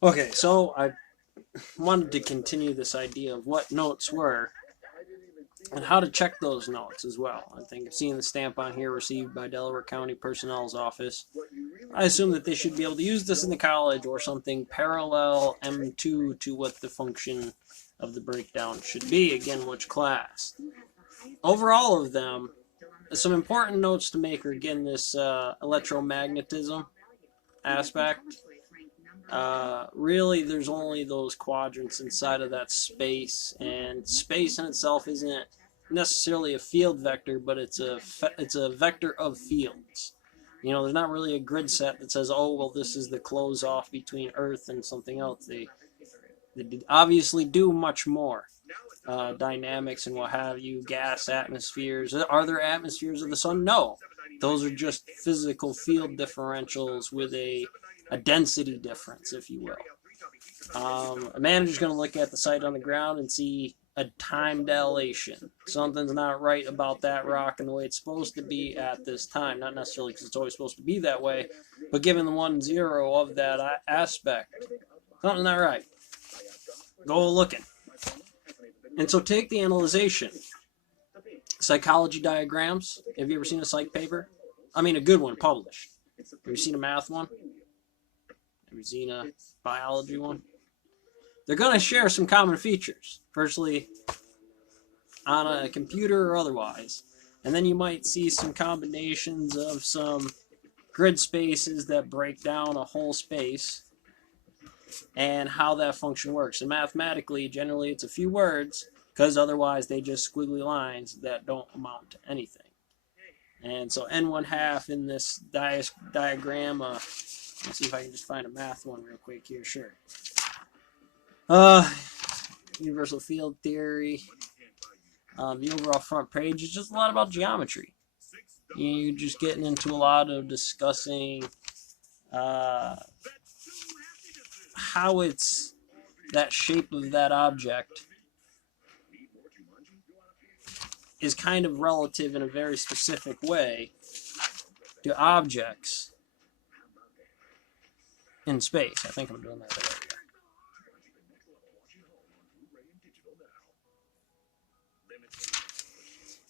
Okay, so I wanted to continue this idea of what notes were and how to check those notes as well. I think seeing the stamp on here received by Delaware County Personnel's Office, I assume that they should be able to use this in the college or something parallel M2 to what the function of the breakdown should be, again, which class. Over all of them, some important notes to make are, again, this electromagnetism aspect. Really, there's only those quadrants inside of that space, and space in itself isn't necessarily a field vector, but it's a vector of fields. There's not really a grid set that says, oh, well, this is the close off between Earth and something else. They obviously do much more. Dynamics and what have you, gas atmospheres. Are there atmospheres of the sun? No. Those are just physical field differentials with a density difference, if you will. A manager's going to look at the site on the ground and see a time dilation. Something's not right about that rock and the way it's supposed to be at this time. Not necessarily because it's always supposed to be that way, but given the 1-0 of that aspect, something's not right. Go looking. And so take the analyzation. Psychology diagrams. Have you ever seen a psych paper? I mean, a good one published. Have you seen a math one? Have you seen a biology one? They're going to share some common features, firstly on a computer or otherwise. And then you might see some combinations of some grid spaces that break down a whole space and how that function works. And mathematically, generally it's a few words, because otherwise they just squiggly lines that don't amount to anything. And so n1 half in this diagram, let's see if I can just find a math one real quick here. Sure. Universal field theory. The overall front page is just a lot about geometry. You're just getting into a lot of discussing how it's that shape of that object is kind of relative in a very specific way to objects in space. I think I'm doing that earlier.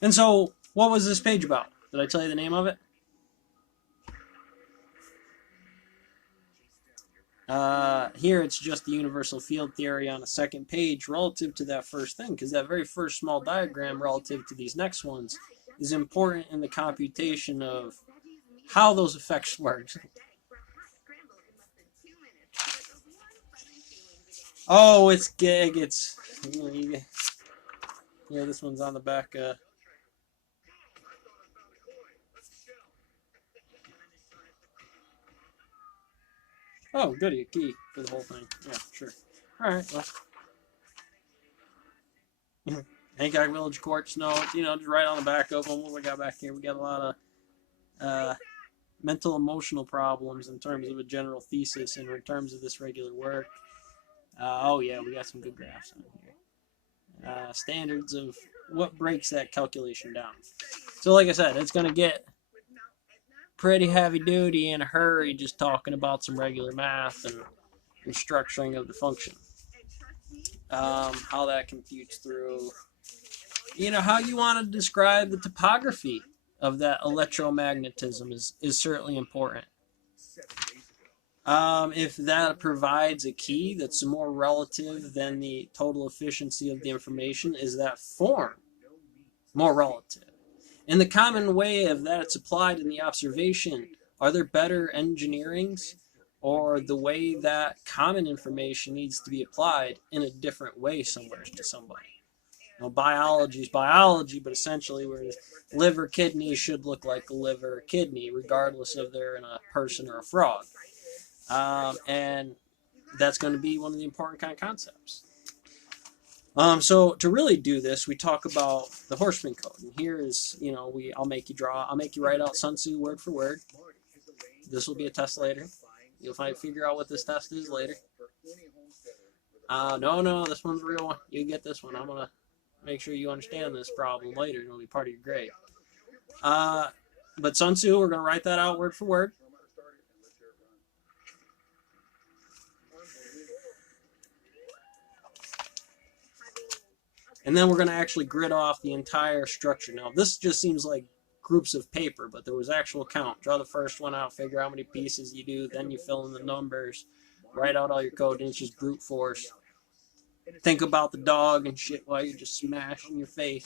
And so, what was this page about? Did I tell you the name of it? Here it's just the universal field theory on a second page relative to that first thing, because that very first small diagram relative to these next ones is important in the computation of how those effects work. Oh, it's gig. It's this one's on the back. Oh, goody, a key for the whole thing. Yeah, sure. All right. Well, Hancock Village Courts notes. Just right on the back of them. What we got back here? We got a lot of mental emotional problems in terms of a general thesis and in terms of this regular work. Oh yeah, we got some good graphs on here. Standards of what breaks that calculation down. So like I said, it's going to get pretty heavy duty in a hurry just talking about some regular math and structuring of the function. How that computes through. How you want to describe the topography of that electromagnetism is certainly important. If that provides a key that's more relative than the total efficiency of the information, is that form more relative? In the common way of that it's applied in the observation, are there better engineerings or the way that common information needs to be applied in a different way somewhere to somebody? Biology is biology, but essentially where liver kidney should look like a liver kidney, regardless of they're in a person or a frog. And that's going to be one of the important kind of concepts. So to really do this, we talk about the Horseman Code. And here is, I'll make you write out Sun Tzu word for word. This will be a test later. You'll figure out what this test is later. No, this one's a real one. You get this one. I'm going to make sure you understand this problem later. It'll be part of your grade. But Sun Tzu, we're going to write that out word for word. And then we're going to actually grid off the entire structure. Now, this just seems like groups of paper, but there was actual count. Draw the first one out, figure out how many pieces you do, then you fill in the numbers, write out all your code, and it's just brute force. Think about the dog and shit while you're just smashing your face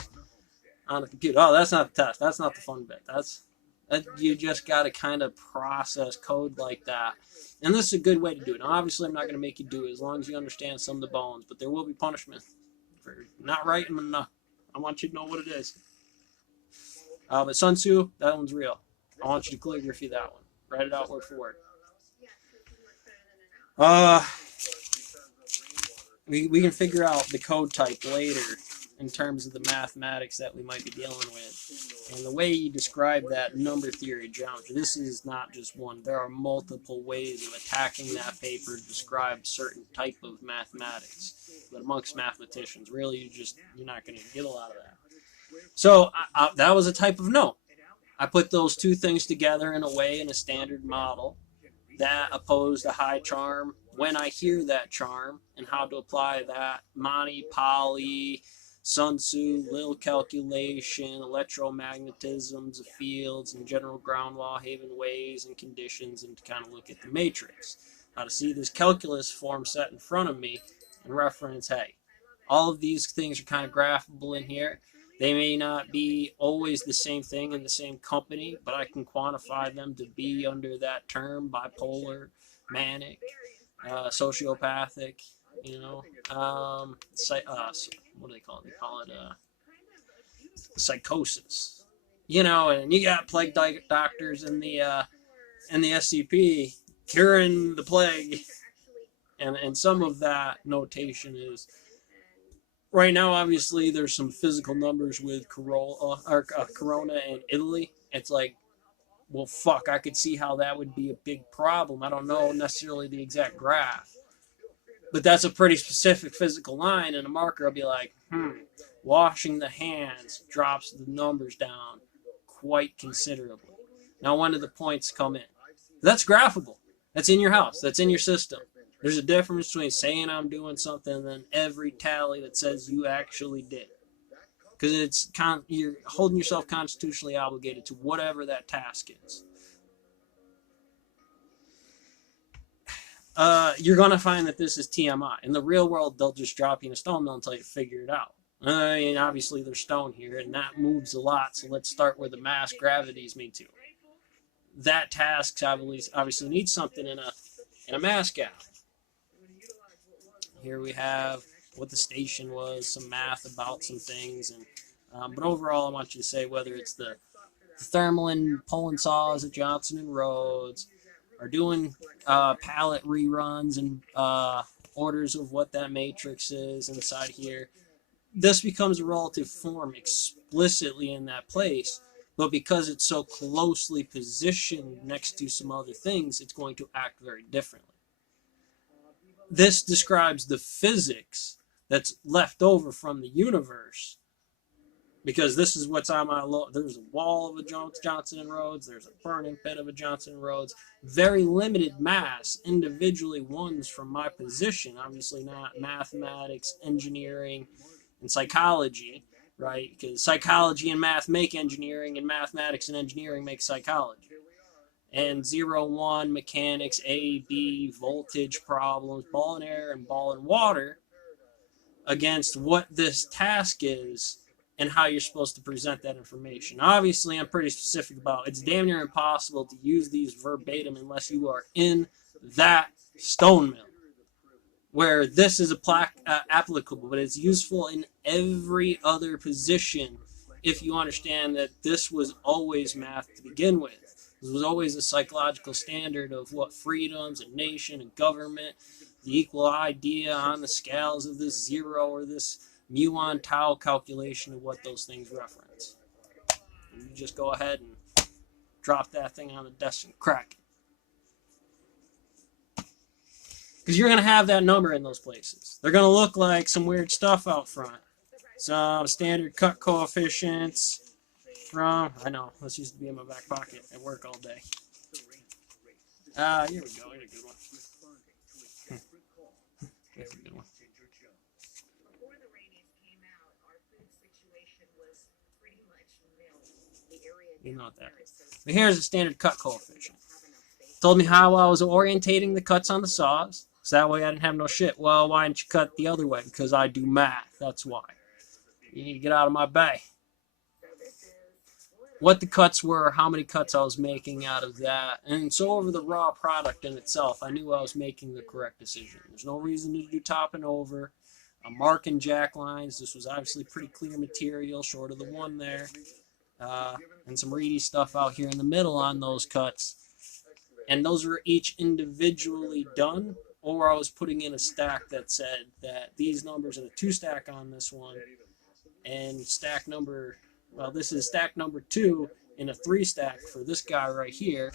on the computer. Oh, that's not the test. That's not the fun bit. You just got to kind of process code like that. And this is a good way to do it. Now, obviously, I'm not going to make you do it as long as you understand some of the bones, but there will be punishment for not writing enough. I want you to know what it is. But Sun Tzu, that one's real. I want you to calligraphy that one. Write it out word for word. We can figure out the code type later in terms of the mathematics that we might be dealing with. And the way you describe that number theory geometry, this is not just one. There are multiple ways of attacking that paper to describe certain type of mathematics. But amongst mathematicians, really, you're not going to get a lot of that. So that was a type of note. I put those two things together in a way in a standard model that opposed a high charm. When I hear that charm and how to apply that, Monty, Poly, Sun Tzu, little calculation, electromagnetisms of fields, and general ground law, Haven ways and conditions, and to kind of look at the matrix. How to see this calculus form set in front of me and reference, hey, all of these things are kind of graphable in here. They may not be always the same thing in the same company, but I can quantify them to be under that term: bipolar, manic, sociopathic, what do they call it? They call it psychosis. And you got plague doctors in the SCP curing the plague, and some of that notation is. Right now, obviously, there's some physical numbers with Corona in Italy. It's like, well, fuck, I could see how that would be a big problem. I don't know necessarily the exact graph, but that's a pretty specific physical line, and a marker will be like, washing the hands drops the numbers down quite considerably. Now, when do the points come in? That's graphable. That's in your house. That's in your system. There's a difference between saying I'm doing something and then every tally that says you actually did. Because you're holding yourself constitutionally obligated to whatever that task is. You're going to find that this is TMI. In the real world, they'll just drop you in a stone mill until you figure it out. Obviously, there's stone here, and that moves a lot, so let's start where the mass gravities me to. That task obviously needs something in a mass gap. Here we have what the station was, some math about some things, but overall, I want you to say whether it's the thermal and pulling saws at Johnson and Rhodes, or doing palette reruns and orders of what that matrix is inside here. This becomes a relative form explicitly in that place, but because it's so closely positioned next to some other things, it's going to act very differently. This describes the physics that's left over from the universe, because this is what's on my there's a wall of a Johnson and Rhodes, there's a burning pit of a Johnson and Rhodes, very limited mass, individually ones from my position, obviously not mathematics, engineering, and psychology, right? Because psychology and math make engineering, and mathematics and engineering make psychology. And 0-1 mechanics, A, B, voltage problems, ball and air and ball and water against what this task is and how you're supposed to present that information. Obviously, I'm pretty specific about it's damn near impossible to use these verbatim unless you are in that stone mill, where this is applicable, but it's useful in every other position if you understand that this was always math to begin with. This was always a psychological standard of what freedoms and nation and government, the equal idea on the scales of this zero or this mu on tau calculation of what those things reference. And you just go ahead and drop that thing on the desk and crack it. Because you're going to have that number in those places. They're going to look like some weird stuff out front. Some standard cut coefficients. I know, this used to be in my back pocket at work all day. Here we go, here's a good one. Here's a good one. You know what that is. But here's the standard cut coefficient. Told me how I was orientating the cuts on the saws, so that way I didn't have no shit. Well, why didn't you cut the other way? Because I do math. That's why. You need to get out of my bay. What the cuts were, how many cuts I was making out of that, and so over the raw product in itself, I knew I was making the correct decision. There's no reason to do top and over. I'm marking jack lines. This was obviously pretty clear material, short of the one there, and some reedy stuff out here in the middle on those cuts. And those were each individually done, or I was putting in a stack that said that these numbers in a 2-stack on this one, and stack number, well, this is stack number 2 in a 3-stack for this guy right here,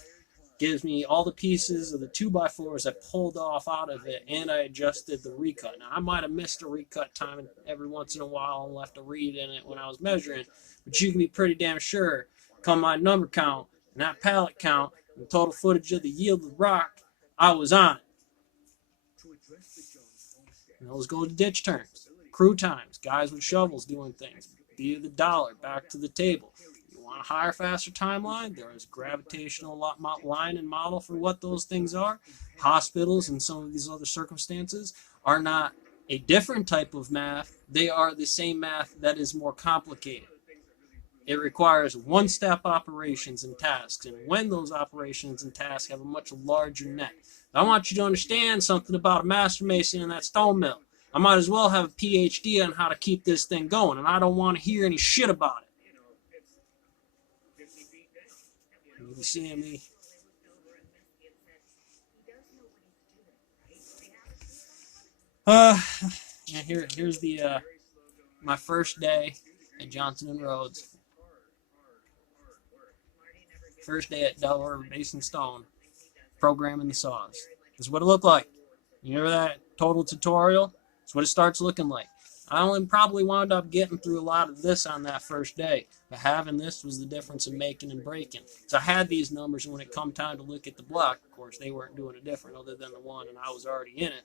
gives me all the pieces of the 2x4s I pulled off out of it, and I adjusted the recut. Now, I might have missed a recut time every once in a while and left a read in it when I was measuring, but you can be pretty damn sure, come my number count and that pallet count and the total footage of the yielded rock, I was on it. And those go to ditch turns, crew times, guys with shovels doing things, via the dollar, back to the table. Want a higher, faster timeline? There is a gravitational line and model for what those things are. Hospitals and some of these other circumstances are not a different type of math. They are the same math that is more complicated. It requires one-step operations and tasks, and when those operations and tasks have a much larger net. I want you to understand something about a master mason in that stone mill. I might as well have a PhD on how to keep this thing going, and I don't want to hear any shit about it. You seeing me? Yeah, here's the my first day at Johnson and Rhodes. First day at Delaware Basin Stone, programming the saws. This is what it looked like. You remember that total tutorial? That's what it starts looking like. I only probably wound up getting through a lot of this on that first day, but having this was the difference in making and breaking. So I had these numbers, and when it come time to look at the block, of course, they weren't doing it different other than the one, and I was already in it,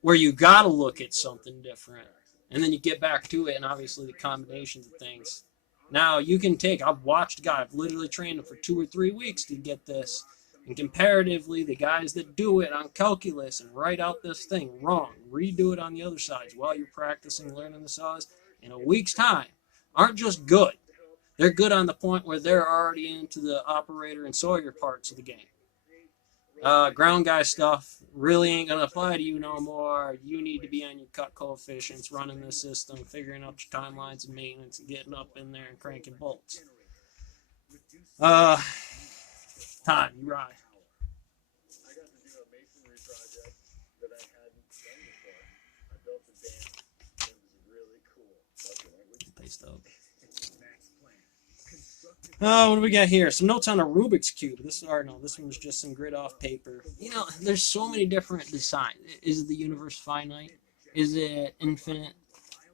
where you got to look at something different, and then you get back to it, and obviously the combinations of things. Now, you can I've watched a guy, I've literally trained him for 2 or 3 weeks to get this. And comparatively, the guys that do it on calculus and write out this thing wrong, redo it on the other sides while you're practicing learning the saws in a week's time, aren't just good. They're good on the point where they're already into the operator and sawyer parts of the game. Ground guy stuff really ain't going to apply to you no more. You need to be on your cut coefficients, running the system, figuring out your timelines and maintenance, and getting up in there and cranking bolts. Time, you ride. I got to do a masonry project that I hadn't done before. I built a dam. It was really cool. Paste up. What do we got here? Some notes on a Rubik's Cube. This one's just some grid off paper. You know, there's so many different designs. Is the universe finite? Is it infinite?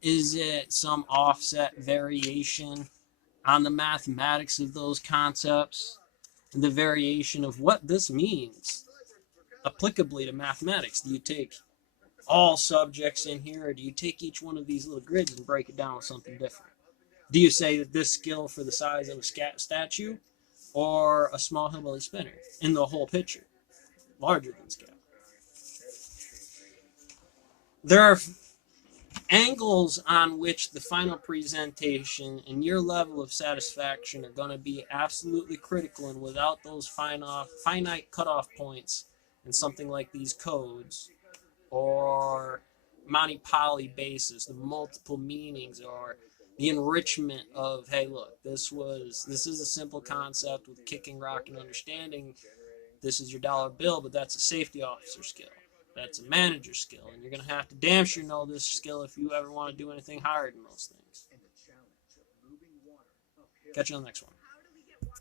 Is it some offset variation on the mathematics of those concepts? The variation of what this means applicably to mathematics. Do you take all subjects in here, or do you take each one of these little grids and break it down with something different? Do you say that this skill for the size of a statue or a small hillbilly spinner in the whole picture? Larger than scale. There are angles on which the final presentation and your level of satisfaction are going to be absolutely critical, and without those finite cutoff points in something like these codes or Monty Python basis, the multiple meanings, or the enrichment of, hey, look, this is a simple concept with kicking, rock, and understanding. This is your dollar bill, but that's a safety officer skill. That's a manager skill, and you're going to have to damn sure know this skill if you ever want to do anything higher than those things. Catch you on the next one.